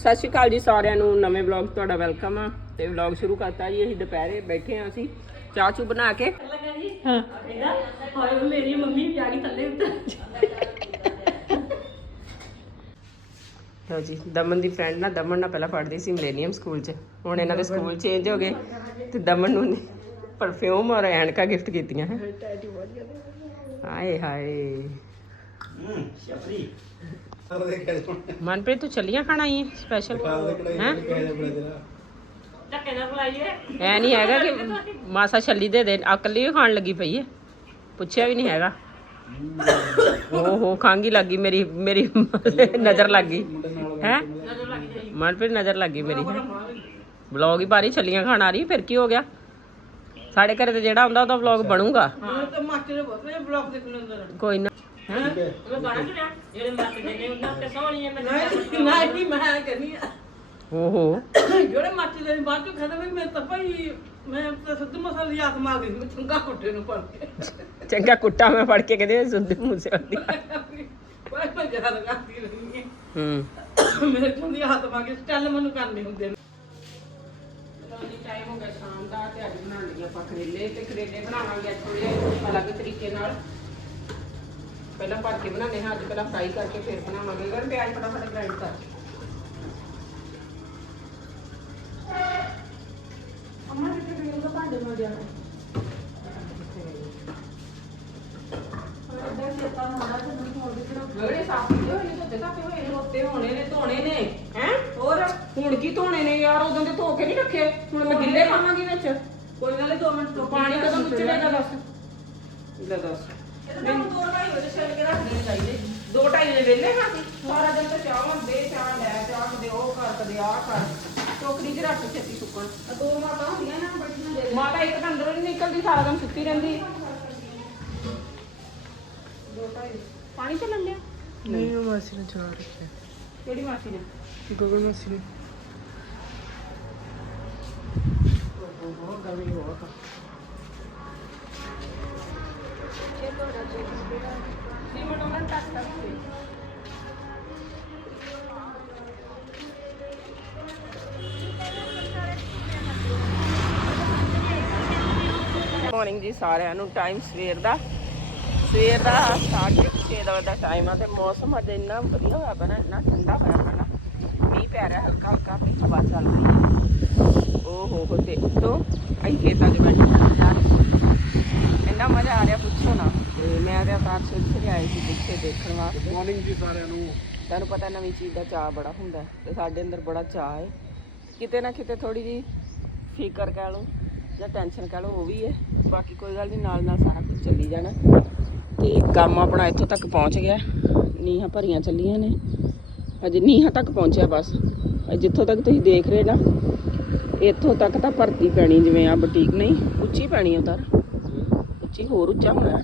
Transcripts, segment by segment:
ਸਤਿ ਸ਼੍ਰੀ ਅਕਾਲ ਜੀ ਸਾਰਿਆਂ ਨੂੰ ਨਵੇਂ ਵਲੌਗ ਤੁਹਾਡਾ ਵੈਲਕਮ ਆ। ਤੇ ਵਲੌਗ ਸ਼ੁਰੂ ਕਰਤਾ ਜੀ ਅਸੀਂ ਦੁਪਹਿਰੇ ਬੈਠੇ ਆ ਅਸੀਂ ਚਾਹ ਚੂ ਬਣਾ ਕੇ। ਹਾਂ। ਕਹਿੰਦਾ ਹਾਏ ਮੇਰੀ ਮੰਮੀ ਵੀ ਆ ਗਈ ਥੱਲੇ ਉੱਤਰ। ਲਓ ਜੀ ਦਮਨ ਦੀ ਫਰੈਂਡ ਨਾ ਦਮਨ ਨਾਲ ਪਹਿਲਾਂ ਪੜ੍ਹਦੀ ਸੀ ਮਿਲੇਨੀਅਮ ਸਕੂਲ 'ਚ। ਹੁਣ ਇਹਨਾਂ ਦੇ ਸਕੂਲ ਚੇਂਜ ਹੋ ਗਏ ਤੇ ਦਮਨ ਨੂੰ ਪਰਫਿਊਮ ਔਰ ਐਨਕਾ ਗਿਫਟ ਕੀਤੀਆਂ ਹੈ। ਹਾਏ ਹਾਏ ਮਨਪ੍ਰੀਤ ਤੂੰ ਚੱਲੀਆਂ ਖਾਣਾ ਹੀ? ਸਪੈਸ਼ਲ ਹੈ ਧੱਕੇ ਨਾਲ ਬੁਲਾਈਏ ਐ ਨਹੀਂ ਹੈਗਾ ਕਿ ਮਾਸਾ ਛੱਲੀ ਦੇ ਦੇ। ਅਕਲੀ ਵੀ ਖਾਣ ਲੱਗੀ ਪਈ ਹੈ ਪੁੱਛਿਆ ਵੀ ਨਹੀਂ ਹੈਗਾ। ਓਹੋ ਖਾਂਗੀ ਲੱਗੀ ਮੇਰੀ ਮੇਰੀ ਨਜ਼ਰ ਲੱਗ। ਗਈ ਹੈ? ਮਨਪ੍ਰੀਤ ਨਜ਼ਰ ਲੱਗ ਗਈ ਮੇਰੀ। ਵਲੌਗ ਹੀ ਬਾਰੀ ਛੱਲੀਆਂ ਖਾਣ ਆ ਰਹੀ ਫਿਰ ਕੀ ਹੋ ਗਿਆ? ਸਾਡੇ ਘਰੇ ਤੇ ਜਿਹੜਾ ਆਉਂਦਾ ਉਹਦਾ ਵਲੌਗ ਬਣੂਗਾ। ਕੋਈ ਨਾ। ਉਹ ਗਾਣਾ ਸੁਣਿਆ ਜਿਹੜੇ ਮਾਚੇ ਦੇ ਨੇ ਉਹਨਾਂ ਤੇ ਸੋਹਣੀਆਂ ਮੈਂ ਨਾ ਨਹੀਂ ਮੈਂ ਕਹਿੰਦੀ ਆ। ਓਹੋ। ਜਿਹੜੇ ਮਾਚੇ ਦੇ ਬਾਅਦ ਚੋਂ ਕਹਿੰਦਾ ਵੀ ਮੈਂ ਤਾਂ ਭਾਈ ਮੈਂ ਤਾਂ ਸਿੱਧ ਮਸਾਲੇ ਦੀ ਆਤਮਾ ਆ ਗਈ ਸੀ, ਮੈਂ ਚੰਗਾ ਕੁੱਟੇ ਨੂੰ ਪੜ ਕੇ। ਚੰਗਾ ਕੁੱਟਾ ਮੈਂ ਫੜ ਕੇ ਕਹਿੰਦੇ ਸੁੱਧ ਮੂਸੇ ਮੈਂ ਕਰਦੀ ਰਹੀ ਹੂੰ। ਮੇਰੇ ਦੀ ਆਤਮਾ ਕੇ ਸਟੈਲ ਮੈਨੂੰ ਕਰਨੇ ਹੁੰਦੇ ਨੇ। ਟਾਈਮ ਹੋ ਗਿਆ ਸ਼ਾਮ ਦਾ ਤੇ ਅੱਜ ਬਣਾਉਣ ਆਪਾਂ ਕਰੇਲੇ ਤੇ ਕਰੇਲੇ ਬਣਾਵਾਂਗੇ ਥੋੜੇ ਅਲੱਗ ਤਰੀਕੇ ਨਾਲ। ਪਹਿਲਾਂ ਭਰ ਕੇ ਬਣਾਉਂਦੇ ਹਾਂ ਅੱਜ ਪਹਿਲਾਂ ਫਰਾਈ ਕਰਕੇ ਫਿਰ ਬਣਾਵਾਂਗੇ। ਗਰ ਪਿਆਜ਼ ਫਟਾਫਟ ਗ੍ਰਾਈਂਡ ਕਰ। ਅਮਾ ਕਿਤੇ ਗਈ ਉਹ ਭਾਂਡੇ ਮਾਰ ਜਾਣਾ ਜਿਹੜੇ ਸਾਫ਼ ਕੀਤੇ ਹੋਏ ਨੇ ਧੋਤੇ ਧਾਪੇ ਹੋਏ ਨੇ ਉੱਤੇ ਹੋਣੇ ਨੇ ਧੋਣੇ ਨੇ ਹੈ? ਹੋਰ ਹੁਣ ਕੀ ਧੋਣੇ ਨੇ ਯਾਰ ਉਦੋਂ ਦੇ ਧੋ ਕੇ ਨਹੀਂ ਰੱਖੇ। ਹੁਣ ਮੈਂ ਗਿੱਲੇ ਖਾਵਾਂਗੀ ਵਿੱਚ। ਕੋਈ ਗੱਲ ਨਹੀਂ ਦੋ ਮਿੰਟ ਤੋਂ ਪਾਣੀ ਕਦੋਂ ਮੁੱਚੜੇਗਾ ਦੱਸ। ਲੈ ਦੱਸ। ਦੋ ਢਾਈ ਵਜੇ ਵਜੇ ਵੇਲੇ ਖਾਤੀ ਸਾਰਾ ਦਿਨ ਤਾਂ ਚਾਹ ਦੇ ਚਾਹ ਲੈ ਚਾਹ ਕਦੇ ਉਹ ਕਰ ਕਦੇ ਆ ਕਰ। ਟੋਕਰੀ 'ਚ ਰੱਖ ਛੇਤੀ ਸੁੱਕਣ। ਆ ਦੋ ਮਾਤਾ ਹੁੰਦੀਆਂ ਨਾ ਬੜੀਆਂ ਦੇ ਮਾਤਾ ਇੱਕ ਤਾਂ ਅੰਦਰੋਂ ਨਹੀਂ ਨਿਕਲਦੀ ਸਾਰਾ ਦਿਨ ਸੁੱਤੀ ਰਹਿੰਦੀ। ਦੋ ਢਾਈ ਪਾਣੀ ਚੱਲਣ ਲਿਆ ਨਹੀਂ ਉਹ ਮਾਸੀ ਨੇ ਚਾਹ ਰੱਖਿਆ। ਕਿਹੜੀ ਮਾਸੀ ਨੇ? ਗਗਨ ਮਾਸੀ ਨੇ। ਬਹੁਤ ਗਰਮੀ ਬਹੁਤ ਆ ਮਾਰਨਿੰਗ ਜੀ ਸਾਰਿਆਂ ਨੂੰ ਟਾਈਮ ਸਵੇਰ ਦਾ। ਸਵੇਰ ਦਾ 6:30 ਵਜੇ ਦਾ ਟਾਈਮ ਆ ਤੇ ਮੌਸਮ ਅੱਜ ਇੰਨਾ ਵਧੀਆ ਹੋਇਆ ਪਿਆ ਨਾ, ਇੰਨਾ ਠੰਡਾ ਹੋਇਆ ਪਿਆ ਨਾ। ਮੀਂਹ ਪੈ ਰਿਹਾ ਹਲਕਾ ਹਲਕਾ ਆਪਣੀ ਹਵਾ ਚੱਲ ਰਹੀ ਹੈ ਓ ਹੋ ਹੋ ਤੇ ਤੋਂ, ਅਸੀਂ ਖੇਤਾਂ 'ਚ ਬੈਠੇ ਹਾਂ ਯਾਰ ਇੰਨਾ ਮਜ਼ਾ ਆ ਰਿਹਾ ਪੁੱਛੋ ਨਾ। ਤੇ ਮੈਂ ਤੇ ਆਕਾਸ਼ ਸਿਰ ਆਏ ਸੀ ਪਿੱਛੇ ਦੇਖਣ ਵਾਸਤੇ। ਮਾਰਨਿੰਗ ਜੀ ਸਾਰਿਆਂ ਨੂੰ। ਤੁਹਾਨੂੰ ਪਤਾ ਨਵੀਂ ਚੀਜ਼ ਦਾ ਚਾਹ ਬੜਾ ਹੁੰਦਾ ਤੇ ਸਾਡੇ ਅੰਦਰ ਬੜਾ ਚਾਹ ਹੈ। ਕਿਤੇ ਨਾ ਕਿਤੇ ਥੋੜੀ ਜੀ ਫਿਕਰ ਕਹਿ ਲਓ ਜਾਂ ਟੈਨਸ਼ਨ ਕਹਿ ਲਓ ਉਹ ਵੀ ਹੈ। ਬਾਕੀ ਕੋਈ ਗੱਲ ਨਹੀਂ ਨਾਲ ਨਾਲ ਸਾਰਾ ਕੁਝ ਚੱਲੀ ਜਾਣਾ। ਤੇ ਕੰਮ ਆਪਣਾ ਇੱਥੋਂ ਤੱਕ ਪਹੁੰਚ ਗਿਆ। ਨੀਹਾਂ ਭਰੀਆਂ ਚੱਲੀਆਂ ਨੇ। ਅਜੇ ਨੀਹਾਂ ਤੱਕ ਪਹੁੰਚਿਆ ਬਸ। ਜਿੱਥੋਂ ਤੱਕ ਤੁਸੀਂ ਦੇਖ ਰਹੇ ਨਾ ਇੱਥੋਂ ਤੱਕ ਤਾਂ ਭਰਤੀ ਪੈਣੀ ਜਿਵੇਂ ਆ ਬੁਟੀਕ ਨਹੀਂ ਉੱਚੀ ਪੈਣੀ ਉਧਰ। ਉੱਚੀ ਹੋਰ ਉੱਚਾ ਹੋਣਾ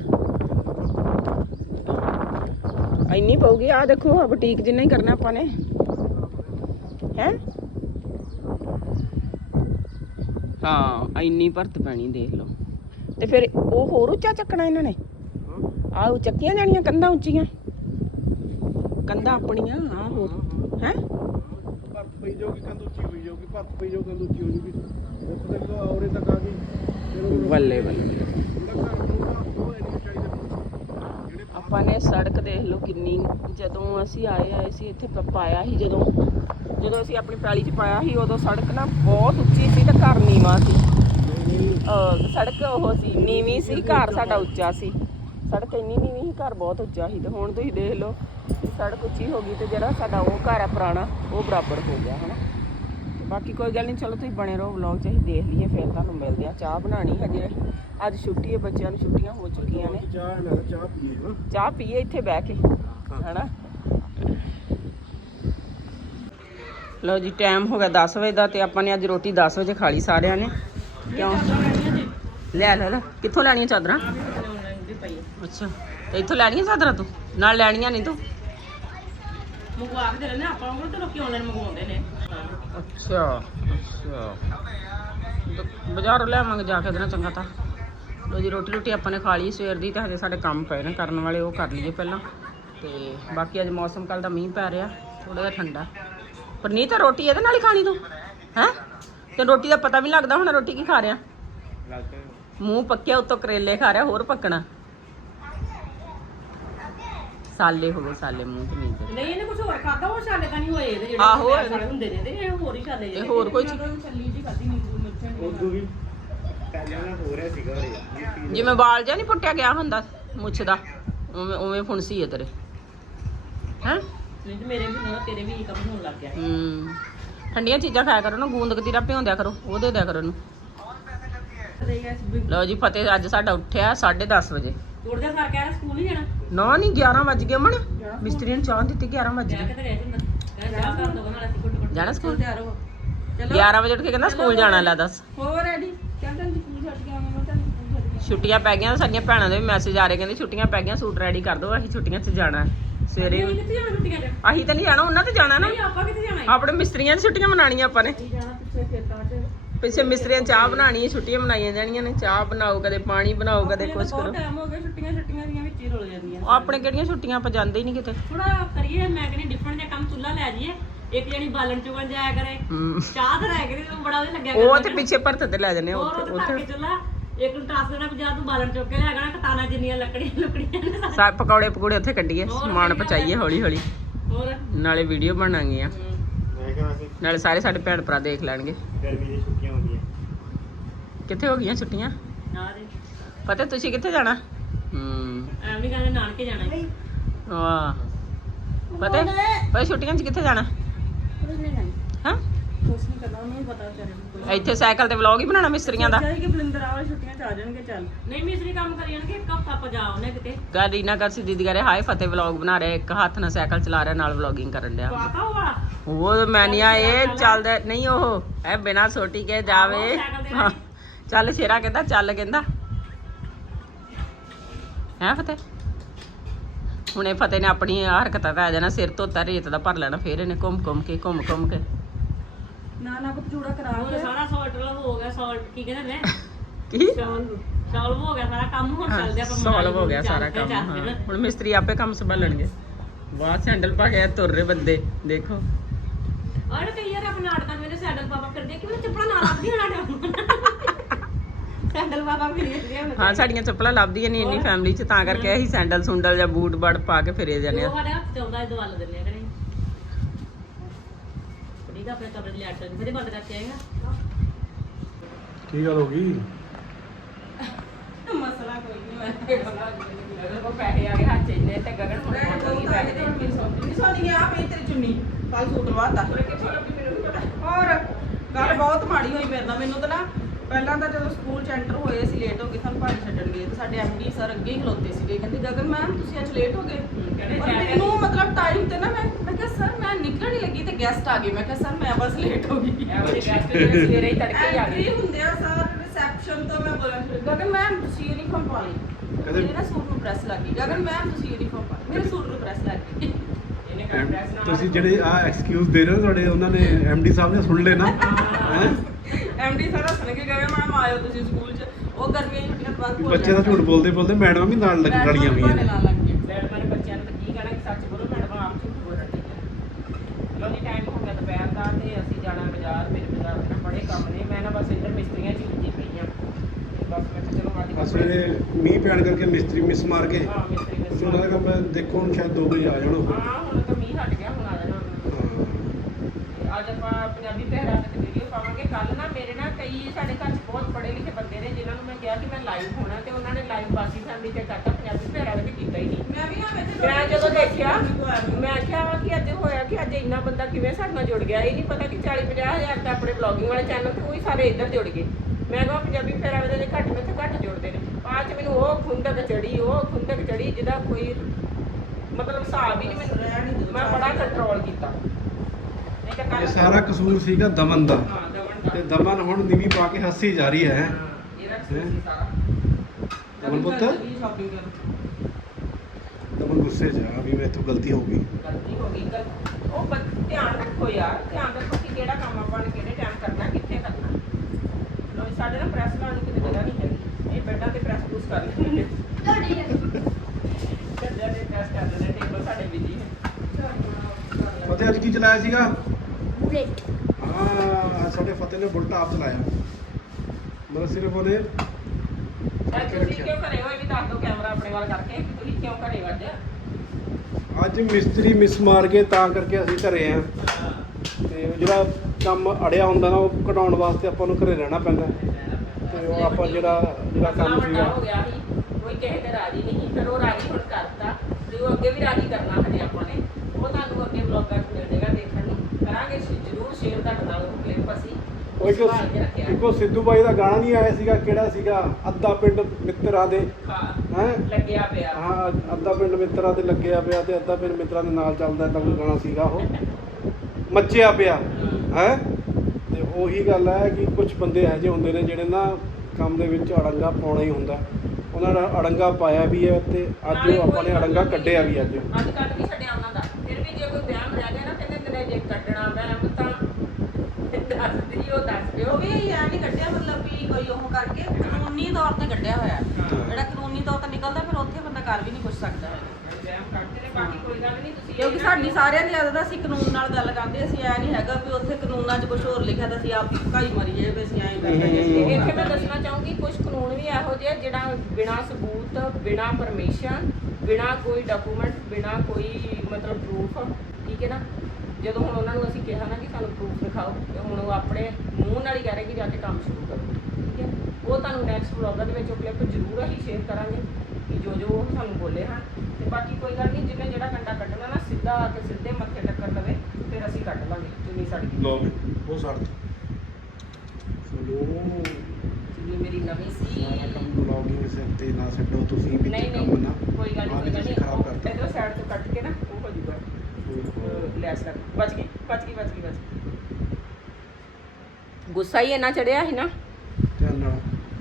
ਇੰਨੀ ਪਊਗੀ ਆ ਦੇਖੋ ਆ ਬੁਟੀਕ ਜਿੰਨਾ ਹੀ ਕਰਨਾ ਆਪਾਂ ਨੇ। ਹੈ? ਹਾਂ ਇੰਨੀ ਭਰਤ ਪੈਣੀ ਦੇਖ ਲਓ। ਤੇ ਫਿਰ ਉਹ ਹੋਰ ਉੱਚਾ ਚੱਕਣਾ ਇਹਨਾਂ ਨੇ? ਆ ਉਹ ਚੱਕੀਆਂ ਜਾਣੀਆਂ ਕੰਧਾਂ ਉੱਚੀਆਂ? ਕੰਧਾਂ ਆਪਣੀਆਂ ਆ ਹੋਰ ਹੈ? ਭਰਤ ਪਈ ਜਾਊਗੀ ਕੰਧ ਉੱਚੀ ਹੋਈ ਜਾਊਗੀ ਭਰਤ ਪਈ ਜਾਊ ਕੰਧ ਉੱਚੀ ਹੋ ਜਾਊਗੀ। ਉੱਥੇ ਤੱਕ ਔਰੇ ਤੱਕ ਆ ਗਈ। ਬੱਲੇ ਬੱਲੇ ਜਿਹੜਾ ਘਰ ਬਣੂਗਾ ਉਹ ਇੰਨੀ ਉਚਾਈ ਦੇ ਜਿਹੜੇ ਆਪਾਂ ਨੇ ਸੜਕ ਦੇਖ ਲਓ ਕਿੰਨੀ, ਜਦੋਂ ਅਸੀਂ ਆਏ ਆਏ ਸੀ ਇੱਥੇ ਪਾਇਆ ਸੀ ਜਦੋਂ ਜਦੋਂ ਅਸੀਂ ਆਪਣੀ ਪੈਲੀ 'ਚ ਪਾਇਆ ਸੀ, ਉਦੋਂ ਸੜਕ ਨਾ ਬਹੁਤ ਉੱਚੀ ਸੀ ਤੇ ਘਰ ਨੀਵਾਂ ਸੀ। ਸੜਕ ਉਹ ਸੀ, ਨੀਵੀਂ ਸੀ, ਘਰ ਸਾਡਾ ਉੱਚਾ ਸੀ। ਸੜਕ ਇੰਨੀ ਨੀਵੀਂ ਸੀ, ਘਰ ਬਹੁਤ ਉੱਚਾ ਸੀ ਤੇ ਹੁਣ ਤੁਸੀਂ ਦੇਖ ਲਓ, ਸੜਕ ਉੱਚੀ ਹੋ ਗਈ ਤੇ ਜਿਹੜਾ ਸਾਡਾ ਉਹ ਘਰ ਹੈ ਪੁਰਾਣਾ, ਉਹ ਬਰਾਬਰ ਹੋ ਗਿਆ, ਹਨਾ। ਤੇ ਬਾਕੀ ਕੋਈ ਗੱਲ ਨਹੀਂ ਚਲੋ ਤੁਸੀਂ ਬਣੇ ਰਹੋ ਵਲੌਗ 'ਚ ਅਸੀਂ ਦੇਖ ਲਈਏ ਫਿਰ ਤੁਹਾਨੂੰ ਮਿਲਦੇ ਆ ਚਾਹ ਬਣਾਣੀ ਹਜੇ। ਅੱਜ ਛੁੱਟੀ ਹੈ ਬੱਚਿਆਂ ਨੂੰ ਛੁੱਟੀਆਂ ਹੋ ਚੁੱਕੀਆਂ ਨੇ। ਚਾਹ ਹੈ, ਮੈਂ ਕਿਹਾ ਚਾਹ ਪੀਏ ਨਾ ਚਾਹ ਪੀਏ ਇੱਥੇ ਬਹਿ ਕੇ ਹਨਾ? ਲਓ ਜੀ ਟਾਈਮ ਹੋ ਗਿਆ 10 ਵਜੇ ਦਾ ਤੇ ਆਪਾਂ ਨੇ ਅੱਜ ਰੋਟੀ 10 ਵਜੇ ਖਾ ਲਈ ਸਾਰਿਆਂ ਨੇ। ਕਿਉਂ? ਲੈ ਲੈ ਲੈ ਕਿੱਥੋਂ ਲੈਣੀਆਂ ਚਾਦਰਾਂ? ਅੱਛਾ ਤੇ ਇੱਥੋਂ ਲੈਣੀਆਂ ਚਾਦਰਾਂ ਤੂੰ? ਨਾਲ ਲੈਣੀਆਂ ਨਹੀਂ ਤੂੰ? ਮੰਗਵਾ ਕੇ ਦੇ ਲੈਣੇ ਆਪਾਂ ਨੂੰ ਤਾਂ ਲੋਕੀ ਆਨਲਾਈਨ ਮੰਗਵਾਉਂਦੇ ਨੇ। ਅੱਛਾ ਅੱਛਾ। ਬਾਜ਼ਾਰੋਂ ਲਿਆਵਾਂਗੇ ਜਾ ਕੇ ਦੇਣਾ ਚੰਗਾ ਤਾਂ। ਲੋ ਜੀ ਰੋਟੀ ਰੋਟੀ ਆਪਾਂ ਨੇ ਖਾ ਲਈ ਸਵੇਰ ਦੀ ਤੇ ਹਜੇ ਸਾਡੇ ਕੰਮ ਪਏ ਨੇ ਕਰਨ ਵਾਲੇ ਉਹ ਕਰ ਲਈਏ ਪਹਿਲਾਂ। ਤੇ ਬਾਕੀ ਅੱਜ ਮੌਸਮ ਕੱਲ ਦਾ ਮੀਂਹ ਪੈ ਰਿਹਾ ਥੋੜਾ ਜਿਹਾ ਠੰਡਾ। ਪਰਨੀਤ ਰੋਟੀ ਇਹਦੇ ਨਾਲ ਹੀ ਖਾਣੀ ਤੂੰ ਹੈ? ਤੇ ਰੋਟੀ ਦਾ ਪਤਾ ਵੀ ਲੱਗਦਾ ਹੁਣ ਰੋਟੀ ਕੀ ਖਾ ਰਿਹਾ। ਮੂੰਹ ਪੱਕਿਆ ਉੱਤੋਂ ਕਰੇਲੇ ਖਾ ਰਿਹਾ ਹੋਰ ਪੱਕਣਾ। ਸਾਲੇ ਹੋ ਗਏ ਸਾਲੇ ਮੂੰਹ ਤੇ ਨਹੀਂ ਨਹੀਂ ਇਹਨੇ ਕੁਝ ਹੋਰ ਖਾਦਾ ਉਹ ਛਾਲੇ ਤਾਂ ਨਹੀਂ ਹੋਏ ਇਹਦੇ ਜਿਹੜੇ ਆਹੋ। ਸਾਰੇ ਹੁੰਦੇ ਨੇ ਤੇ ਇਹ ਹੋਰ ਹੀ ਛਾਲੇ ਇਹ ਹੋਰ ਕੋਈ ਚੀਜ਼ ਚੱਲੀ ਜੀ ਖਾਦੀ ਨਿੰਬੂ ਮਿਰਚਾਂ ਉਦੋਂ ਵੀ ਪਹਿਲਾਂ ਨਾ ਹੋ ਰਿਹਾ ਸੀਗਾ ਯਾਰ ਜਿਵੇਂ ਵਾਲ ਜਿਹਾ ਨਹੀਂ ਪੁੱਟਿਆ ਗਿਆ ਹੁੰਦਾ ਮੁੱਛ ਦਾ ਉਵੇਂ ਉਵੇਂ ਫੁੰਸੀ ਹੈ ਤੇਰੇ। ਹੈਂ? ਨਹੀਂ ਤੇ ਮੇਰੇ ਵੀ ਨਾ ਤੇਰੇ ਵੀ ਇਹ ਕੰਮ ਹੋਣ ਲੱਗ ਗਿਆ। ਹੂੰ। ਠੰਡੀਆਂ ਚੀਜ਼ਾਂ ਖਾਇਆ ਕਰੋ ਨਾ ਗੂੰਦ ਕਤੀਰਾ ਭਿਉਂਦਿਆ ਕਰੋ ਉਹ ਦੇ ਦਿਆ ਕਰੋ ਇਹਨੂੰ ਲਓ ਜੀ ਫਤਿਹ ਅੱਜ ਸਾਡਾ ਉੱਠਿਆ 10:30 ਵਜੇ। ਸਕੂਲ ਨਹੀਂ ਜਾਣਾ। ਨਾ ਨਹੀਂ 11 ਵੱਜ ਗਏ ਮਣ ਮਿਸਤਰੀ ਨੇ ਚਾਹ ਦਿੱਤੀ 11 ਵੱਜ ਜਾ ਗਏ। ਕੇ ਤੇ ਰਹਿ ਜਾਂਦਾ ਕਹਿੰਦਾ ਜਾ ਕਰ ਦੋ ਨਾਲ ਅਸੀਂ ਕੁੱਟ ਕੁੱਟ ਜਾਣਾ ਸਕੂਲ ਤਿਆਰ ਹੋ 11 ਵਜੇ ਉੱਠ ਕੇ ਕਹਿੰਦਾ ਸਕੂਲ ਜਾਣਾ ਲੈ ਦੱਸ। ਹੋਰ ਰੈਡੀ। ਕਹਿੰਦਾ ਜੀ ਸਕੂਲ ਛੱਡ ਕੇ ਆਵਾਂ ਮੈਂ ਤਾਂ ਸਕੂਲ ਛੱਡ ਕੇ ਛੁੱਟੀਆਂ ਪੈ ਗਈਆਂ ਸਾਡੀਆਂ ਭੈਣਾਂ ਦੇ ਵੀ ਮੈਸੇਜ ਆ ਰਹੇ ਕਹਿੰਦੇ ਛੁੱਟੀਆਂ ਪੈ ਗਈਆਂ ਸੂਟ ਰੈਡੀ ਕਰ ਦਿਓ ਅਸੀਂ ਛੁੱਟੀਆਂ 'ਚ ਜਾਣਾ ਹੈ। ਸਵੇਰੇ ਨਹੀਂ ਕਿੱਥੇ ਜਾਣਾ ਛੁੱਟੀਆਂ 'ਚ? ਅਸੀਂ ਤਾਂ ਨਹੀਂ ਜਾਣਾ ਉਹਨਾਂ ਤੇ ਜਾਣਾ ਨਾ। ਨਹੀਂ ਆਪਾਂ ਕਿੱਥੇ ਜਾਣਾ ਹੈ? ਆਪਣੇ ਮਿਸਤਰੀਆਂ ਦੀ ਛੁੱਟੀਆਂ ਮਨਾਣੀਆਂ ਆਪਾਂ ਨੇ। ਜਾਣਾ ਪਿੱਛੇ ਖੇਤਾਂ 'ਚ। ਪਿੱਛੇ ਮਿਸਤਰੀਆਂ ਚਾਹ ਬਣਾਣੀ ਹੈ ਛੁੱਟੀਆਂ ਮਨਾਈਆਂ ਜਾਣੀਆਂ ਨੇ ਚਾਹ ਬਣਾਓ ਕਦੇ ਪਾਣੀ ਬਣਾਓ ਕਦੇ ਕੁਝ ਕਰੋ। ਟਾਈਮ ਹੋ ਗਿਆ ਛੁੱਟੀਆਂ ਛੁੱਟੀਆਂ ਦੀਆਂ ਵਿੱਚ ਹੀ ਰੁਲ ਜਾਂਦੀਆਂ। ਉਹ ਆਪਣੇ ਕਿਹੜੀਆਂ ਛੁੱਟੀਆਂ ਆਪਾਂ ਜਾਂਦੇ ਹੀ ਨਹੀਂ ਕਿਤੇ। ਥੋੜਾ ਕਰੀਏ ਮੈਂ ਕਹਿੰਦੀ ਡਿਫਰੈਂਟ ਜਿਹਾ ਕੰਮ ਚੁੱਲਾ ਲੈ ਜਾਈਏ ਇੱਕ ਜਣੀ ਬਾਲਣ ਚੁਗਣ ਜਾਇਆ ਕਰੇ ਚਾਹ ਤੇ ਰਹਿ ਕਰੀ ਤੈਨੂੰ ਬੜਾ ਵਧੀਆ ਲੱਗਿਆ ਉਹ ਤੇ ਪਿੱਛੇ ਭਰਤ ਤੇ ਲੈ ਜੰਨੇ ਉੱਥੇ ਉਹ ਤਾਂ ਕੇ ਚੁੱਲਾ ਇੱਕ ਨੂੰ ਟਾਸ ਦੇਣਾ ਵੀ ਜਾ ਤੂੰ ਬਾਲਣ ਚੁੱਕ ਕੇ ਲੈ ਆਣਾ ਕਤਾਨਾ ਜਿੰਨੀਆਂ ਲੱਕੜੀਆਂ ਲੁਕੜੀਆਂ ਨੇ ਸਾਰੇ। ਸਾ ਪਕੌੜੇ ਪਕੌੜੇ ਉੱਥੇ ਕੱਢੀਏ ਸਮਾਨ ਪਚਾਈਏ ਹੌਲੀ ਹੌਲੀ। ਹੋਰ? ਨਾਲੇ ਵੀਡੀਓ ਬਣਾਂਗੇ ਆ ਨਾਲੇ ਸਾਰੇ ਸਾਡੇ ਭੈਣ ਭਰਾ ਦੇਖ ਲੈਣਗੇ। ਗਰਮੀ ਦੀ ਕਿੱਥੇ ਹੋ ਗਈਆਂ ਛੁੱਟੀਆਂ? ਆ ਦੇ ਪਤਾ ਤੁਸੀਂ ਕਿੱਥੇ ਜਾਣਾ? ਹੂੰ। ਐਵੇਂ ਕਹਿੰਦੇ ਨਾਨਕੇ ਜਾਣਾ ਹੈ। ਵਾਹ। ਪਤਾ ਪਤਾ ਛੁੱਟੀਆਂ 'ਚ ਕਿੱਥੇ ਜਾਣਾ? ਹਾਂ? ਕੁਛ ਨਹੀਂ ਕਰਨਾ ਉਹਨੂੰ ਵੀ ਪਤਾ ਵਿਚਾਰੇ ਨੂੰ ਇੱਥੇ ਸਾਈਕਲ ਤੇ ਵਲੌਗ ਹੀ ਬਣਾਉਣਾ ਮਿਸਤਰੀਆਂ ਦਾ। ਚਾਹੀ ਕਿ ਬਲਿੰਦਰ ਆਵੇ ਛੁੱਟੀਆਂ ਚ ਆ ਜਾਣਗੇ ਚੱਲ। ਨਹੀਂ ਮਿਸਰੀ ਕੰਮ ਕਰੀ ਜਾਣਗੇ ਇੱਕ ਹਫਤਾ ਆਪਾਂ ਜਾ ਉਹਨੇ ਕਿਤੇ। ਗੱਲ ਰੀਨਾ ਕਰ ਸੀ ਦੀਦੀ ਕਰੇ ਹਾਏ ਫਤਿਹ ਵਲੌਗ ਬਣਾ ਰਿਹਾ ਇੱਕ ਹੱਥ ਨਾਲ ਸਾਈਕਲ ਚਲਾ ਰਿਹਾ ਨਾਲ ਵਲੌਗਿੰਗ ਕਰਨ ਡਿਆ। ਪਾਤਾ ਉਹ ਵਾਲਾ। ਉਹ ਮੈਨੀਆ ਇਹ ਚੱਲਦਾ ਨਹੀਂ ਉਹ ਇਹ ਬਿਨਾ ਸੋਟੀ ਕੇ ਜਾਵੇ। ਹਾਂ। ਚੱਲ ਸ਼ੇਰਾ ਕਹਿੰਦਾ ਚੱਲ ਕਹਿੰਦਾ। ਹੈ ਫਤਿਹ? ਹੁਣੇ ਫਤਿਹ ਨੇ ਆਪਣੀ ਆਹ ਹਰਕਤਾਂ ਤੇ ਆ ਜਾਣਾ ਸਿਰ ਧੋਤਾ ਰੇਤ ਦਾ ਭਰ ਲੈਣਾ ਫੇਰ ਇਹਨੇ ਘੁੰਮ ਘੁੰਮ ਕੇ ਘੁੰਮ ਘੁੰਮ ਕੇ। ਨਾ ਨਾ ਕਪਚੂੜਾ ਕਰਾ ਕੇ। ਸਾਰਾ ਸੌਲਟ ਹੋ ਗਿਆ ਸੌਲਟ ਕੀ ਕਹਿੰਦੇ ਨੇ? ਕੀ? ਸੌਲਵ ਸੌਲਵ ਹੋ ਗਿਆ ਸਾਰਾ ਕੰਮ ਹੁਣ ਚੱਲਦੇ ਆਪਾਂ ਸੋਲਵ ਹੋ ਗਿਆ ਸਾਰਾ ਕੰਮ ਹਾਂ। ਹੁਣ ਮਿਸਤਰੀ ਆਪੇ ਕੰਮ ਸੰਭਾਲਣਗੇ। ਵਾਹ ਸੈਂਡਲ ਪਾ ਕੇ ਤੁਰ ਰਹੇ ਬੰਦੇ ਦੇਖੋ। ਔਰ ਕਈ ਯਾਰ ਆਪਣੇ ਨਾਟਕਾਂ ਵਿੱਚ ਸੈਂਡਲ ਪਾਪਾ ਕਰਦੇ ਕਿ ਮੈਂ ਚੱਪਲਾਂ ਨਾਲ ਲੱਭਦੀ ਹਣਾ ਸੈਂਡਲ ਹਾਂ ਸਾਡੀਆਂ ਚੱਪਲਾਂ ਲੱਭਦੀਆਂ ਨਹੀਂ ਇੰਨੀ ਫੈਮਿਲੀ ਚ ਤਾਂ ਕਰਕੇ ਅਸੀਂ ਸੈਂਡਲ ਸੁੰਡਲ ਜਾਂ ਬੂਟ ਬੜ ਪਾ ਕੇ ਫਿਰੇ ਜਾਂਦੇ ਆ। ਉਹ ਸਾਡੇ ਹੱਥ ਚੱਲਦਾ ਇਹ ਦਵਾਲ ਦਿੰਦੇ ਆ ਕਰੇ ਠੀਕ ਆ ਆਪਣੇ ਕਮਰੇ ਦੇ ਲੈਟ ਤੇ ਬੰਦ ਕਰਕੇ ਆਏਗਾ। ਕੀ ਗੱਲ ਹੋ ਗਈ? ਮਸਲਾ ਕੋਈ ਨਹੀਂ ਮੈਂ ਗਗਨ ਕੋ ਪੈਸੇ ਆ ਗਏ ਹੱਥ ਇੰਨੇ ਤੇ ਗਗਨ ਹੁਣ ਕੋਲ ਹੀ ਪੈਸੇ ਦੇ ਸੋਨੀ ਆ ਪਈ ਤੇਰੀ ਚੁੰਨੀ। ਕੱਲ ਸੂਟ ਲਵਾਤਾ ਹੋਰ ਗੱਲ ਬਹੁਤ ਮਾੜੀ ਹੋਈ ਮੇਰੇ ਨਾਲ। ਮੈਨੂੰ ਤਾਂ ਨਾ ਪਹਿਲਾਂ ਤਾਂ ਜਦੋਂ ਸਕੂਲ ਚ ਐਂਟਰ ਹੋਏ ਅਸੀਂ ਲੇਟ ਹੋ ਗਏ ਸਾਨੂੰ ਭਾਜੀ ਛੱਡਣ ਗਏ ਤੇ ਸਾਡੇ ਐਮਡੀ ਸਰ ਅੱਗੇ ਹੀ ਖਲੋਤੇ ਸੀਗੇ। ਕਹਿੰਦੇ ਗਗਨ ਮੈਮ ਤੁਸੀਂ ਅੱਜ ਲੇਟ ਹੋ ਗਏ? ਕਹਿੰਦੇ ਔਰ ਮੈਨੂੰ ਮਤਲਬ ਟਾਈਮ ਤੇ ਨਾ ਮੈਂ ਮੈਂ ਕਿਹਾ ਸਰ ਮੈਂ ਨਿਕਲਣ ਹੀ ਲੱਗੀ ਤੇ ਗੈਸਟ ਆ ਗਏ। ਮੈਂ ਕਿਹਾ ਸਰ ਮੈਂ ਬਸ ਲੇਟ ਹੋ ਗਈ। ਆਪਣੇ ਗੈਸਟ ਜਿਹੜੇ ਸਵੇਰੇ ਹੀ ਤੜਕੇ ਹੀ ਆ ਐਂਟਰੀ ਗਏ ਹੁੰਦੇ ਆ ਸਰ ਰਿਸੈਪਸ਼ਨ ਤੋਂ ਮੈਂ ਬੋਲਾਂ ਗਗਨ ਮੈਮ ਤੁਸੀਂ ਯੂਨੀਫਾਰਮ ਪਾ ਲਈ। ਕਹਿੰਦੇ- ਮੇਰੇ ਨਾ ਸੂਟ ਨੂੰ ਪ੍ਰੈਸ ਲੱਗ ਗਈ। ਗਗਨ ਮੈਮ ਤੁਸੀਂ ਯੂਨੀਫਾਰਮ ਪਾ ਲਈ। ਮੇਰੇ ਸੂਟ ਨੂੰ ਪ੍ਰੈਸ ਲੱਗ ਗਈ। ਤੁਸੀਂ ਜਿਹੜੇ ਆ ਐਕਸਕਿਊਜ਼ ਦੇ ਰਹੇ ਹੋ ਤੁਹਾਡੇ ਉਹਨਾਂ ਨੇ ਐਮਡੀ ਸਾਹਿਬ ਨੇ ਸੁਣ ਲੈਣਾ। ਹੈ? ਐਮਡੀ ਸਰ ਹੱਸਣਗੇ ਗਏ ਮੈਮ ਆਇਓ ਤੁਸੀਂ ਸਕੂਲ ਚ? ਉਹ ਗਰਮੀਆਂ ਦੀ ਛੁੱਟੀਆਂ ਤੋਂ ਬਾਅਦ ਭੁੱਲ ਬੱਚੇ ਤਾਂ ਝੂਠ ਬੋਲਦੇ ਬੋਲਦੇ ਮੈਡਮ ਵੀ ਨਾਲ ਲੱਗ ਮੈਡਮਾਂ ਰਲੀਆਂ ਨੂੰ ਹੋਈਆਂ ਨੇ। ਲਾਉਣ ਲੱਗ ਗਏ ਨੇ ਬੱਚਿਆਂ ਨੂੰ ਤਾਂ ਕੀ ਕਹਿਣਾ ਕਿ ਸੱਚ ਬੋਲੋ ਮੈਡਮ ਆਪ ਝੂਠ ਬੋਲ ਰਹੇ ਨੇ ਲੋ ਜੀ ਟਾਈਮ ਹੋ ਗਿਆ ਦੁਪਹਿਰ ਦਾ ਤੇ ਅਸੀਂ ਜਾਣਾ ਬਾਜ਼ਾਰ ਮੇਰੇ ਬਾਜ਼ਾਰ ਦੇ ਨਾ ਬੜੇ ਕੰਮ ਨੇ। ਮੈਂ ਨਾ ਬਸ ਇੱਧਰ ਮਿਸਤਰੀਆਂ ਚ ਹੀ ਉੱਜੀ ਪਈ ਆ ਬਸ ਮੈਂ ਕਿਹਾ ਚਲੋ ਅੱਜ ਬਸ ਮੀਂਹ ਪੈਣ ਕਰਕੇ ਮਿਸਤਰੀ ਮਿਸ ਮਾਰ ਕੇ ਹਾਂ ਮਿਸਤਰੀ ਮਿਸ ਉਹਨਾਂ ਦਾ ਕੰਮ ਹੈ, ਦੇਖੋ ਹੁਣ ਸ਼ਾਇਦ 2 ਵਜੇ ਆ ਜਾਣਾ ਉਹ। ਹਾਂ ਹੁਣ ਤਾਂ ਮੀਂਹ ਹਟ ਗਿਆ ਹੁਣ ਆ ਜਾਣਾ ਉਹਨਾਂ ਨੇ। ਅੱਜ ਆਪਾਂ ਪੰਜਾਬੀ ਪਹਿਰਾਵੇ ਤੇ ਵੀਡੀਓ ਪਾਵਾਂਗੇ। ਕੱਲ ਨਾ ਮੇਰੇ ਨਾਲ ਕਈ ਸਾਡੇ ਘਰ 'ਚ ਬਹੁਤ ਪੜ੍ਹੇ ਲਿਖੇ ਬੰਦੇ ਨੇ ਜਿਨ੍ਹਾਂ ਨੂੰ ਮੈਂ ਕਿਹਾ ਕਿ ਮੈਂ ਲਾਈਵ ਹੋਣਾ ਤੇ ਉਹਨਾਂ ਨੇ ਲਾਈਵ ਬਾਸੀ ਫੈਮਿਲੀ ਤੇ ਕਰਤਾ ਪੰਜਾਬੀ ਪਹਿਰਾਵੇ ਤੇ ਕੀਤਾ ਹੀ ਨਹੀਂ। ਮੈਂ ਵੀ ਆ ਵਿੱਚ ਮੈਂ ਜਦੋਂ ਦੇਖਿਆ ਮੈਂ ਕਿਹਾ ਵਾ ਕਿ ਅੱਜ ਹੋਇਆ ਕਿ ਅੱਜ ਇੰਨਾ ਬੰਦਾ ਕਿਵੇਂ ਸਾਡੇ ਨਾਲ ਜੁੜ ਗਿਆ? ਇਹ ਨਹੀਂ ਪਤਾ ਕਿ 40 50 ਹਜ਼ਾਰ ਤਾਂ ਆਪਣੇ ਬਲੌਗਿੰਗ ਵਾਲੇ ਚੈਨਲ ਤੇ ਉਹੀ ਸਾਰੇ ਇੱਧਰ ਜੁੜ ਗਏ। ਮੈਂ ਕਿਹਾ ਪੰਜਾਬੀ ਪਹਿਰਾਵੇ ਦੇ ਘੱਟ ਤੇ ਘੱਟ ਜੁੜਦੇ ਨੇ। ਬਾਅਦ ਚ ਮੈਨੂੰ ਉਹ ਖੁੰਦਕ ਚੜੀ ਉਹ ਖੁੰਦਕ ਚੜੀ ਜਿਹਦਾ ਕੋਈ ਮਤਲਬ ਹਿਸਾਬ ਹੀ ਨਹੀਂ ਮੈਨੂੰ ਮੈਂ ਬੜਾ ਕੰਟਰੋਲ ਕੀਤਾ। ਇਹ ਸਾਰਾ ਕਸੂਰ ਸੀਗਾ ਦਮਨ ਦਾ। ਹਾਂ ਦਮਨ ਦਾ ਤੇ ਦਮਨ ਹੁਣ ਨੀਵੀਂ ਪਾ ਕੇ ਹੱਸੀ ਜਾ ਰਹੀ ਹੈ। ਹਾਂ, ਦਮਨ ਪੁੱਤ? ਦਮਨ ਗੁੱਸੇ 'ਚ ਆ ਵੀ ਮੇਰੇ ਤੋਂ ਗਲਤੀ ਹੋ ਗਈ। ਗਲਤੀ ਹੋ ਗਈ ਗਲ ਉਹ ਧਿਆਨ ਰੱਖੋ ਯਾਰ ਧਿਆਨ ਰੱਖੋ ਕਿ ਕਿਹੜਾ ਕੰਮ ਆਪਾਂ ਨੇ ਕਿਹੜੇ ਟਾਈਮ ਕਰਨਾ ਕਿੱਥੇ ਕਰਨਾ। ਲੋ ਸਾਡੇ ਨਾਲ ਪ੍ਰੈਸ ਲਾਉਣ ਨੂੰ ਕਿਤੇ ਜਗ੍ਹਾ ਨਹੀਂ ਹੈਗੀ। ਇਹ ਬੈੱਡਾਂ ਤੇ ਪ੍ਰੈਸ ਪੂਸ ਕਰ ਲੈਂਦੇ ਨੇ। ਚੱਲਿਆ ਤੇ ਪ੍ਰੈਸ ਕਰ ਲੈਂਦੇ ਟੇਬਲ ਸਾਡੇ ਬਿਜ਼ੀ ਹੈ ਫਤਿਹ ਅੱਜ ਕੀ ਚਲਾਇਆ ਸੀਗਾ? ਬੁਲੇਟ ਹਾਂ ਸਾਡੇ ਫਤਿਹ ਨੇ ਬੁਲਟ ਆਪ ਚਲਾਇਆ। ਮਤਲਬ ਸਿਰਫ ਉਹਨੇ ਅੱਜ ਤੁਸੀਂ ਕਿਉਂ ਘਰੇ ਹੋ? ਇਹ ਵੀ ਦੱਸ ਦਿਓ ਕੈਮਰਾ ਆਪਣੇ ਵੱਲ ਕਰਕੇ ਕਿ ਤੁਸੀਂ ਕਿਉਂ ਘਰੇ ਵੱਜਿਆ ਅੱਜ? ਮਿਸਤਰੀ ਮਿਸ ਮਾਰ ਕੇ ਤਾਂ ਕਰਕੇ ਅਸੀਂ ਘਰੇ ਆ। ਤੇ ਜਿਹੜਾ ਕੰਮ ਅੜਿਆ ਹੁੰਦਾ ਨਾ ਉਹ ਕਢਾਉਣ ਵਾਸਤੇ ਆਪਾਂ ਨੂੰ ਘਰੇ ਰਹਿਣਾ ਪੈਂਦਾ। ਤੇ ਉਹ ਆਪਾਂ ਜਿਹੜਾ ਜਿਹੜਾ ਕੰਮ ਸੀਗਾ। ਹੋ ਗਿਆ ਸੀ। ਕੋਈ ਕਿਸੇ ਤੇ ਰਾਜੀ ਨਹੀਂ ਫਿਰ ਉਹ ਰਾਜੀ ਹੁਣ ਕਰਤਾ। ਤੇ ਉਹ ਅੱਗੇ ਵੀ ਰਾਜੀ ਕਰਨਾ ਹਜੇ ਆਪਾਂ ਨੇ। ਉਹ ਤੁਹਾਨੂੰ ਅੱਗੇ ਵਲੌਗਾਂ 'ਚ ਮਿਲ ਜਾਏਗਾ ਦੇਖਣ ਕਰਾਂਗੇ ਸ਼- ਜ਼ਰੂਰ ਸ਼ੇਅਰ ਤੁਹਾਡੇ ਨਾਲ ਉਹ ਕਲਿੱਪ ਅਸੀਂ ਉਹ ਇੱਕ ਸੰਭਾਲ ਕੇ ਰੱਖਿਆ। ਇੱਕੋ ਸਿੱਧੂ ਬਾਈ ਦਾ ਗਾਣਾ ਨਹੀਂ ਆਇਆ ਸੀਗਾ ਕਿਹੜਾ ਸੀਗਾ? ਅੱਧਾ ਪਿੰਡ ਮਿੱਤਰਾਂ ਦੇ। ਹਾਂ ਹੈ? ਲੱਗਿਆ ਪਿਆ। ਹਾਂ ਅੱਧਾ ਪਿੰਡ ਮਿੱਤਰਾਂ ਦੇ ਲੱਗਿਆ ਪਿਆ ਤੇ ਅੱਧਾ ਪਿੰਡ ਮਿੱਤਰਾਂ ਦੇ ਨਾਲ ਚੱਲਦਾ ਤਾਂ ਕੋਈ ਗਾਣਾ ਸੀਗਾ ਉਹ। ਮੱਚਿਆ ਪਿਆ। ਹੈ। ਤੇ ਉਹੀ ਗੱਲ ਹੈ ਕਿ ਕੁਝ ਬੰਦੇ ਇਹੋ ਜਿਹੇ ਹੁੰਦੇ ਨੇ ਜਿਹੜੇ ਨਾ ਕੰਮ ਦੇ ਵਿੱਚ ਅੜੰਗਾ ਪਾਉਣਾ ਹੀ ਹੁੰਦਾ। ਉਹਨਾਂ ਨੇ ਅੜੰਗਾ ਪਾਇਆ ਵੀ ਹੈ ਤੇ ਅੱਜ ਨਾਲੇ ਉਹ ਆਪਾਂ ਨੇ ਅੜੰਗਾ ਕੱਢਿਆ ਵੀ ਅੱਜ। ਅੱਜ ਕੱਢ ਵੀ ਛੱਡਿਆ ਉਹਨਾਂ ਦਾ। ਫਿਰ ਵੀ ਜੇ ਕੋਈ ਵਹਿਮ ਰਹਿ ਗਿਆ ਨਾ ਕਹਿੰਦੇ ਨੇ ਜੇ ਕੱਢਣਾ ਵਹਿਮ ਤਾਂ। ਦੱਸ ਦੀ ਉਹ ਦੱਸ ਦਿਓ। ਉਹ ਵੀ ਐ ਨਹੀਂ ਕੱਢਿਆ ਮਤਲਬ ਵੀ ਕੋਈ ਉਹ ਕਰਕੇ। ਕਾਨੂੰਨੀ ਤੌਰ ਤੇ ਕੱਢਿਆ ਹੋਇਆ। ਜਿਹੜਾ ਕਾਨੂੰਨੀ ਤੌਰ ਤੇ ਨਿਕਲਦਾ ਫਿਰ ਉੱਥੇ ਬੰਦਾ ਕਰ ਵੀ ਨਹੀਂ ਕੁਝ ਸਕਦਾ ਹੈਗਾ। ਵਹਿਮ ਕੱਢਦੇ ਨੇ ਬਾਕੀ ਕੋਈ ਗੱਲ ਨਹੀਂ ਤੁਸੀਂ ਕਿਉਂਕਿ ਸਾਡੀ ਸਾਰਿਆਂ ਦੀ ਆਦਤ ਆ, ਅਸੀਂ ਕਾਨੂੰਨ ਨਾਲ ਗੱਲ ਕਰਦੇ ਅਸੀਂ ਐ ਨਹੀਂ ਹੈਗਾ ਵੀ ਉੱਥੇ ਕਾਨੂੰਨਾਂ 'ਚ ਕੁਝ ਹੋਰ ਲਿਖਿਆ ਤਾਂ ਅਸੀਂ ਆਪ ਕਾਈ ਮਰੀਏ ਵੀ ਅਸੀਂ ਐਂ ਕਰਦੇ ਜੇ ਅਸੀਂ ਇੱਥੇ ਮੈਂ। ਦੱਸਣਾ ਚਾਹੂੰਗੀ ਕੁਝ ਕਾਨੂੰਨ ਵੀ ਇਹੋ ਜਿਹੇ ਆ ਜਿਹੜਾ ਬਿਨਾ ਸਬੂਤ ਬਿਨਾ ਪਰਮਿਸ਼ਨ ਬਿਨਾ ਕੋਈ ਡਾਕੂਮੈਂਟ ਬਿਨਾ ਕੋਈ ਮਤਲਬ ਪ੍ਰੂਫ ਠੀਕ ਹੈ ਨਾ? ਜਦੋਂ ਹੁਣ ਉਹਨਾਂ ਨੂੰ ਅਸੀਂ ਕਿਹਾ ਨਾ ਕਿ ਸਾਨੂੰ ਪ੍ਰੂਫ ਦਿਖਾਓ ਤੇ ਹੁਣ ਉਹ ਆਪਣੇ ਮੂੰਹ ਨਾਲ ਹੀ ਕਹਿ ਰਹੇ ਕਿ ਜਾ ਕੇ ਕੰਮ ਸ਼ੁਰੂ ਕਰੋ ਠੀਕ ਹੈ? ਉਹ ਤੁਹਾਨੂੰ ਨੈਕਸਟ ਵਲੌਗਾਂ ਦੇ ਵਿੱਚ ਉਹ ਕਲਿੱਪ ਜ਼ਰੂਰ ਅਸੀਂ ਸ਼ੇਅਰ ਕਰਾਂਗੇ ਕਿ ਜੋ ਜੋ ਉਹ ਸਾਨੂੰ ਬੋਲੇ ਹਨ। ਤੇ ਬਾਕੀ ਕੋਈ ਗੱਲ ਨਹੀਂ ਜਿਹਨੇ ਜਿਹੜਾ ਕੰਡਾ ਕੱਢਣਾ ਨਾ ਸਿੱਧਾ ਆ ਕੇ ਸਿੱਧੇ ਮੱਥੇ ਟੱਕਰ ਲਵੇ ਫਿਰ ਅਸੀਂ ਕੱਢ ਲਾਂਗੇ ਚੁੰਨੀ ਸਾਡੀ ਲੋ ਉਹ ਸੜ ਚਲੋ ਚੁੰਨੀ ਮੇਰੀ ਨਵੀਂ ਸੀ। ਸਾਰਾ ਕੰਮ ਬਲੌਗਿੰਗ ਸਿਰ ਤੇ ਨਾ ਛੱਡੋ ਤੁਸੀਂ ਵੀ ਨਹੀਂ ਕੰਮ ਨਾ ਨਹੀਂ ਕੋਈ ਗੱਲ ਆਹ ਨਹੀਂ ਵੀ ਕੋਈ ਗੱਲ ਤੁਸੀਂ ਖਰਾਬ ਨਹੀਂ ਕਰਤਾ। ਇਧਰ ਸਾਈਡ ਤੋਂ ਕੱਟ ਕੇ ਨਾ ਉਹ ਹੋ ਜੂਗਾ ਲੈਸ ਕਰ ਬਚ ਗਈ ਬਚ ਗਈ ਬਚ ਗਈ ਬਚ ਗਈ। ਗੁੱਸਾ ਹੀ ਇੰਨਾ ਚੜਿਆ ਸੀ ਨਾ।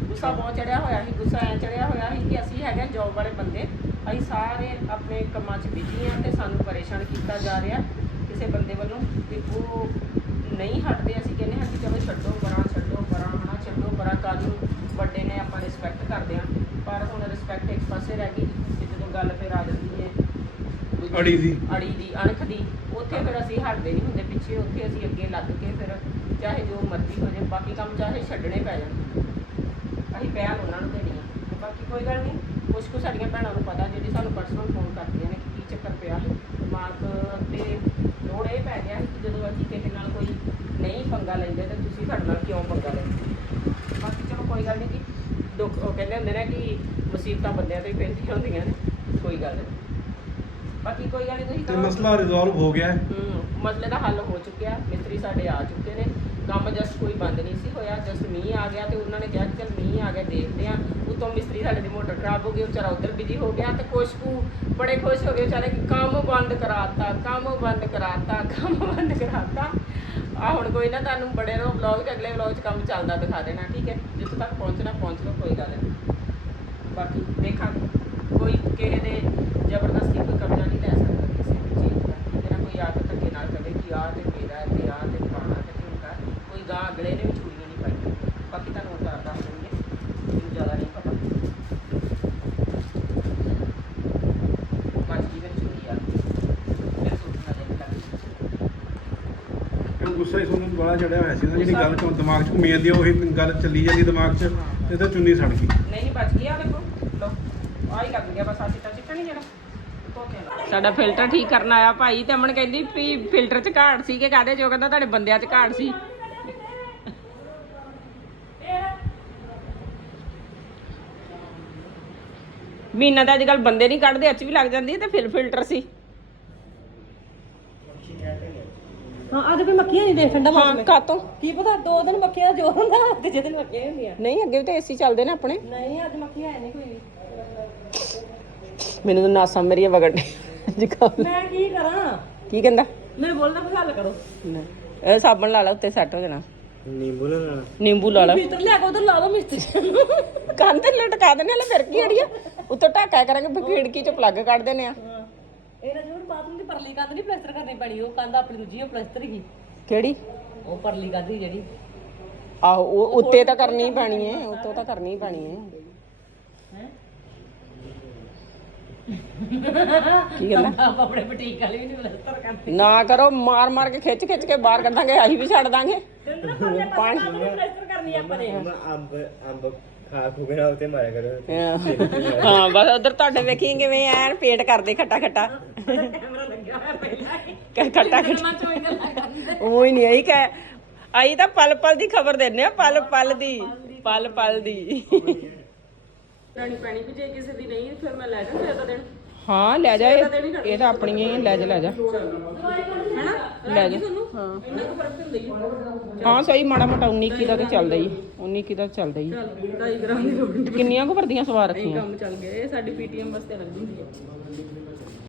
ਗੁੱਸਾ ਬਹੁਤ ਚੜਿਆ ਹੋਇਆ ਸੀ। ਗੁੱਸਾ ਐ ਚੜਿਆ ਹੋਇਆ ਸੀ ਕਿ ਅਸੀਂ ਹੈਗੇ ਜੌਬ ਵਾਲੇ ਬੰਦੇ। ਅਸੀਂ ਸਾਰੇ ਆਪਣੇ ਕੰਮਾਂ 'ਚ ਬਿਜ਼ੀ ਆ ਤੇ ਸਾਨੂੰ ਪਰੇਸ਼ਾਨ ਕੀਤਾ ਜਾ ਰਿਹਾ ਕਿਸੇ ਬੰਦੇ ਵੱਲੋਂ ਤੇ ਉਹ ਨਹੀਂ ਹਟਦੇ। ਅਸੀਂ ਕਹਿੰਦੇ ਹਾਂ ਕਿ ਚਲੋ ਛੱਡੋ ਪਰਾਂ ਛੱਡੋ ਪਰਾਂ ਹਨਾ ਛੱਡੋ ਪਰਾਂ ਕੱਲ੍ਹ ਨੂੰ ਵੱਡੇ ਨੇ ਆਪਾਂ ਰਿਸਪੈਕਟ ਕਰਦੇ ਆ ਪਰ ਹੁਣ ਰਿਸਪੈਕਟ ਇੱਕ ਪਾਸੇ ਰਹਿ ਗਈ ਤੇ ਜਦੋਂ ਗੱਲ ਫਿਰ ਆ ਜਾਂਦੀ ਹੈ। ਦੂਜੀ- ਅੜੀ ਦੀ। ਅੜੀ ਦੀ ਅਣਖ ਦੀ। ਉੱਥੇ ਫਿਰ ਅਸੀਂ ਹਟਦੇ ਨਹੀਂ ਹੁੰਦੇ ਪਿੱਛੇ ਉੱਥੇ ਅਸੀਂ ਅੱਗੇ ਲੱਗ ਕੇ ਫਿਰ ਚਾਹੇ ਜੋ ਮਰਜ਼ੀ ਹੋ ਜਾਏ ਬਾਕੀ ਕੰਮ ਚਾਹੇ ਛੱਡਣੇ ਪੈ ਜਾਣ। ਅਸੀਂ ਪਹਿਲ ਉਹਨਾਂ ਨੂੰ ਦੇਣੀ ਆ। ਤੇ ਬਾਕੀ ਕੋਈ ਗੱਲ ਨਹੀਂ ਕੁਛ ਕੁ ਸਾਡੀਆਂ ਭੈਣਾਂ ਨੂੰ ਪਤਾ ਜਿਹੜੀ ਸਾਨੂੰ ਪਰਸਨਲ ਫੋਨ ਕਰਦੀਆਂ ਨੇ ਕਿ ਕੀ ਚੱਕਰ ਪਿਆ ਹੈ। ਦਿਮਾਗ ਤੇ ਲੋੜ ਇਹ ਪੈ ਗਿਆ ਕਿ ਜਦੋਂ ਅਸੀਂ ਕਿਸੇ ਨਾਲ ਕੋਈ ਨਹੀਂ ਪੰਗਾ ਲੈਂਦੇ ਤੇ ਤੁਸੀਂ ਸਾਡੇ ਨਾਲ ਕਿਉਂ ਪੰਗਾ ਲੈਂਦੇ? ਕੋਈ ਗੱਲ ਨਹੀਂ ਜੀ। ਦੁੱਖ ਉਹ ਕਹਿੰਦੇ ਹੁੰਦੇ ਨੇ ਕਿ ਮੁਸੀਬਤਾਂ ਬੰਦਿਆਂ ਤੋਂ ਹੀ ਪੈਂਦੀਆਂ ਹੁੰਦੀਆਂ ਨੇ। ਕੋਈ ਗੱਲ ਨਹੀਂ ਬਾਕੀ ਕੋਈ ਗੱਲ ਨਹੀਂ ਤੁਸੀਂ ਤੇ ਕਰੋ। ਮਸਲਾ ਰਿਜ਼ੋਲਵ ਹੋ ਗਿਆ ਹੈ। ਹਮ, ਮਸਲੇ ਦਾ ਹੱਲ ਹੋ ਚੁੱਕਿਆ। ਮਿਸਤਰੀ ਸਾਡੇ ਆ ਚੁੱਕੇ ਨੇ। ਕੰਮ ਜਸਟ ਕੋਈ ਬੰਦ ਨਹੀਂ ਸੀ ਹੋਇਆ। ਜਸਟ ਮੀਂਹ ਆ ਗਿਆ ਤੇ ਉਹਨਾਂ ਨੇ ਕਿਹਾ ਕਿ ਚਲ ਮੀਂਹ ਆ ਗਿਆ ਦੇਖਦੇ ਆ ਉਤੋਂ ਮਿਸਤਰੀ ਸਾਡੇ ਦੀ ਮੋਟਰ ਖਰਾਬ ਹੋ ਗਈ ਉਹ ਵਿਚਾਰਾ ਉਧਰ ਬਿਜ਼ੀ ਹੋ ਗਿਆ ਤੇ ਕੁਛ ਕੁ ਬੜੇ ਖੁਸ਼ ਹੋ ਗਏ। ਵਿਚਾਰੇ ਕਿ ਕੰਮ ਬੰਦ ਕਰਾਤਾ ਕੰਮ ਬੰਦ ਕਰਾਤਾ ਕੰਮ ਬੰਦ ਆ ਹੁਣ ਕੋਈ ਨਾ ਤੁਹਾਨੂੰ ਬੜੇ ਰੋ ਵਲੌਗ ਚ ਅਗਲੇ ਵਲੌਗ ਚ ਕੰਮ ਚੱਲਦਾ ਦਿਖਾ ਦੇਣਾ, ਠੀਕ ਹੈ? ਜਿੱਥੇ ਤੱਕ ਪਹੁੰਚਣਾ ਪਹੁੰਚ ਲਓ ਕੋਈ ਗੱਲ ਨਹੀਂ। ਬਾਕੀ ਦੇਖਾਂਗੇ। ਕੋਈ ਕਿਸੇ ਦੇ ਜ਼ਬਰਦਸਤੀ ਕੋਈ ਕਬਜ਼ਾ ਨਹੀਂ ਲੈ ਸਕਦਾ ਕਿਸੇ ਵੀ ਚੀਜ਼ ਦਾ। ਠੀਕ ਹੈ ਨਾ ਕੋਈ ਆ ਕੇ ਧੱਕੇ ਨਾਲ ਕਵੇ ਕਿ ਆਹ ਤੇ ਮੇਰਾ ਹੈ ਤੇ ਆਹ ਤੇ ਫਲਾਣਾ ਤੇ ਢਿਮਕਾ ਕੋਈ ਗਾਂ ਅਗਲੇ ਨੇ ਵੀ ਚੂੜੀਆਂ ਨਹੀਂ ਪਾਈਆਂ ਬਾਕੀ ਤੁਹਾਨੂੰ ਉਹ ਤਾਂ ਦੱਸ ਦੇਣਗੇ ਮੈਨੂੰ ਜ਼ਿਆਦਾ ਨਹੀਂ ਪਤਾ ਬਾਕੀ ਵਿੱਚ ਚੂੜੀ ਆ ਫਿਰ ਸੂਟ ਨਾਲ ਲੈ ਲੱਗ ਇਹ ਗੁੱਸਾ ਹੀ ਸੁਣਨ ਬੜਾ ਚੜਿਆ ਹੋਇਆ ਸੀ ਨਾ ਜਿਹੜੀ ਗੱਲ ਚੋਂ ਦਿਮਾਗ 'ਚ ਘੁੰਮੀ ਜਾਂਦੀ ਆ ਉਹੀ ਗੱਲ ਚੱਲੀ ਜਾਂਦੀ ਦਿਮਾਗ 'ਚ ਤੇ ਤੇ ਚੁੰਨੀ ਸੜ ਗਈ। ਨਹੀਂ ਨਹੀਂ ਬਚ ਗਿਆ ਦੇਖੋ। ਲੋ ਆਹੀ ਲੱਗ ਗਿਆ ਬਸ ਆ ਚਿੱਟਾ ਚਿੱਟਾ ਨਹੀਂ ਜਿਹੜਾ ਸਾਡਾ ਫਿਲਟਰ ਠੀਕ ਕਰਨ ਆਇਆ ਭਾਈ ਤੇ ਅਮਨ ਕਹਿੰਦੀ ਵੀ ਫਿਲਟਰ 'ਚ ਘਾੜ ਸੀ ਕਿ ਕਾਦੇ ਜੋ ਕਹਿੰਦਾ ਤੁਹਾਡੇ ਬੰਦਿਆਂ 'ਚ ਘਾੜ ਸੀ। ਮੀਨਾ ਤਾਂ ਅੱਜ ਕੱਲ ਬੰਦੇ ਨਹੀਂ ਕੱਢਦੇ ਅੱਜ ਵੀ ਲੱਗ ਜਾਂਦੀ ਹੈ ਤੇ ਫਿਰ ਫਿਲਟਰ ਸੀ। ਹਾਂ ਅੱਜ ਕੋਈ ਮੱਖੀਆਂ ਨਹੀਂ ਦੇਖਣ ਦਾ ਹਾਂ ਕਾਤੋਂ ਕੀ ਪਤਾ ਦੋ ਦਿਨ ਮੱਖੀਆਂ ਦਾ ਜੋਰ ਹੁੰਦਾ ਤੇ ਜਿਹਦੇ ਦਿਨ ਮੱਖੀਆਂ ਹੁੰਦੀਆਂ। ਨਹੀਂ ਅੱਗੇ ਵੀ ਤਾਂ ਏਸੀ ਚੱਲਦੇ ਨੇ ਆਪਣੇ। ਨਹੀਂ ਅੱਜ ਮੱਖੀਆਂ ਹੈ ਨਹੀਂ ਕੋਈ। ਵੀ ਮੈਨੂੰ ਤਾਂ ਨਾਸਾਂ ਮੇਰੀਆਂ ਵਗੜ ਜ਼ੁਕਾਮ ਮੈਂ ਕੀ ਕਰਾਂ? ਕੀ ਕਹਿੰਦਾ? ਮੇਰੇ ਬੋਲਣਾ ਕੋਈ ਹੱਲ ਕਰੋ। ਇਹ ਸਾਬਣ ਲਾ ਲਾ ਉੱਤੇ ਸੈੱਟ ਹੋ ਜਾਣਾ। ਨਿੰਬੂ ਨਾ ਨਿੰਬੂ ਲਾ ਲਾ। ਫਿਲਟਰ ਲਿਆ ਕੇ ਉਧਰ ਲਾ ਲਓ ਮਿਸਤਰੀ। ਕੰਨ ਤੇ ਲਟਕਾ ਦੇਣੇ ਹਲੇ ਫਿਰ ਕੀ ਅੜੀਆ ਉੱਤੋਂ ਢਾਕਾ ਕਰਾਂਗੇ ਫਿਰ ਖਿੜਕੀ ਚੋਂ ਪਲੱਗ ਕੱਢ ਦੇਣੇ ਆ। ਇਹਨਾਂ ਜਿਹੜਾ ਬਾਥਰੂਮ ਦੀ ਪਰਲੀ ਕੰਧ ਨਹੀਂ ਪਲਸਟਰ ਕਰਨੀ ਪੈਣੀ ਉਹ ਕੰਧ ਆਪਣੀ ਦੂਜੀ ਉਹ ਪਲਸਟਰ ਹੀ। ਕਿਹੜੀ? ਉਹ ਪਰਲੀ ਕੰਧ ਹੀ ਜਿਹੜੀ। ਆਹੋ ਉਹ ਉੱਤੇ ਤਾਂ ਕਰਨੀ ਹੀ ਪੈਣੀ ਹੈ ਉੱਤੋਂ ਤਾਂ ਕਰਨੀ ਹੀ ਪੈਣੀ ਹੈ। ਕੀ ਗੱਲ ਆਪ ਆਪਣੇ ਬੁਟੀਕ ਵਾਲੇ ਵੀ ਨਹੀਂ ਪਲਸਤਰ ਕਰਦੇ ਨਾ ਕਰੋ ਮਾਰ ਮਾਰ ਕੇ ਖਿੱਚ ਖਿੱਚ ਕੇ ਬਾਹਰ ਕੱਢਾਂਗੇ ਅਸੀਂ ਵੀ ਛੱਡ ਦਾਂਗੇ। ਪਾਣੀ। ਪਲਸਤਰ ਕਰਨੀ ਆਪਾਂ ਨੇ। ਅੰਬ ਅੰਬ ਖਾ ਖੂ ਕੇ ਨਾ ਉੱਤੇ ਮਾਰਿਆ ਕਰੋ। ਹਾਂ ਬਸ ਉਧਰ ਤੁਹਾਡੇ ਵੇਖੀ ਕਿਵੇਂ ਐਨ ਪੇਟ ਕਰਦੇ ਖੱਟਾ ਖੱਟਾ। ਕੈਮਰਾ ਲੱਗਿਆ ਹੋਇਆ ਪਹਿਲਾਂ ਹੀ ਖੱਟਾ ਖੱਟਾ ਉਹ ਹੀ ਨਹੀਂ ਆਈ ਕਹਿ ਆਈ ਤਾਂ ਪਲ ਪਲ ਦੀ ਖਬਰ ਦਿੰਨੇ ਆ ਪਲ ਪਲ ਦੀ ਪਲ ਪਲ ਦੀ। ਲੈਣੀ ਪੈਣੀ ਵੀ ਜੇ ਕਿਸੇ ਦੀ ਨਹੀਂ ਫਿਰ ਮੈਂ ਲੈ ਜਾ ਫਿਰ ਤਾਂ ਦੇਣ। ਹਾਂ ਲੈ ਜਾ ਇਹ ਇਹ ਤਾਂ ਆਪਣੀਆਂ ਹੀ ਆ, ਲੈ ਜਾ ਲੈ ਜਾ। ਲੈ ਜਾ। ਹਾਂ ਹੀ ਸਹੀ ਮਾੜਾ ਮੋਟਾ 19 ਕੀ ਦਾ ਤੇ ਚੱਲਦਾ ਹੀ 19 ਕੀ ਦਾ ਚੱਲਦਾ ਹੀ ਚੱਲ 2.5 ਗ੍ਰਾਮ ਦੀ ਲੋੜ ਨਹੀਂ ਕਿੰਨੀਆਂ ਕੁ ਵਰਦੀਆਂ ਸਵਾਰ ਰੱਖੀਆਂ? ਕੰਮ ਚੱਲ ਗਿਆ। ਇਹ ਸਾਡੀ ਪੀਟੀਐਮ ਵਾਸਤੇ ਲੱਗ ਹੁੰਦੀ ਹੈ